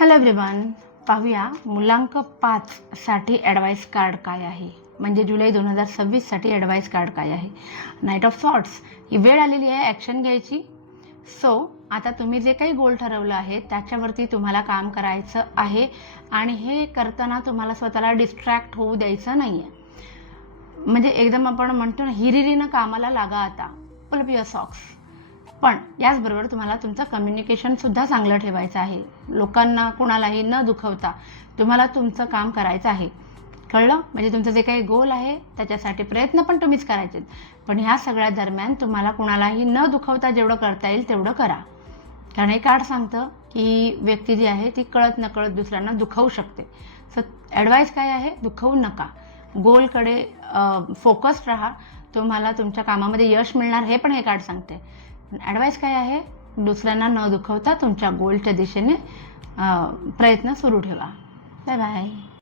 Hello everyone, पाहूया मुलांक 5 साठी advice card काय आहे. म्हणजे जुलै 2026 साठी ॲडवाइस कार्ड काय आहे. नाईट ऑफ सॉर्ट्स ही वेळ आलेली आहे ॲक्शन घ्यायची. सो आता तुम्ही जे काही गोल ठरवलं आहे त्याच्यावरती तुम्हाला काम करायचं आहे आणि हे करताना तुम्हाला स्वतःला डिस्ट्रॅक्ट होऊ द्यायचं नाही आहे. म्हणजे एकदम आपण म्हणतो ना, हिरिरीनं कामाला लागा आता, पुल अप युअर सॉक्स. पण याचबरोबर तुम्हाला तुमचं कम्युनिकेशनसुद्धा चांगलं ठेवायचं आहे. लोकांना कुणालाही न दुखवता तुम्हाला तुमचं काम करायचं आहे. कळलं? म्हणजे तुमचं जे काही गोल आहे त्याच्यासाठी प्रयत्न पण तुम्हीच करायचे. पण ह्या सगळ्या दरम्यान तुम्हाला कुणालाही न दुखवता जेवढं करता येईल तेवढं करा. कारण हे कार्ड सांगतं की व्यक्ती जी आहे ती कळत नकळत दुसऱ्यांना दुखवू शकते. सो ॲडवाईस काय आहे? दुखवू नका. गोलकडे फोकस्ड राहा. तुम्हाला तुमच्या कामामध्ये यश मिळणार हे पण हे कार्ड सांगते. ॲडवाइस काय आहे? दुसऱ्यांना न दुखवता तुमच्या गोलच्या दिशेने प्रयत्न सुरू ठेवा. Bye bye.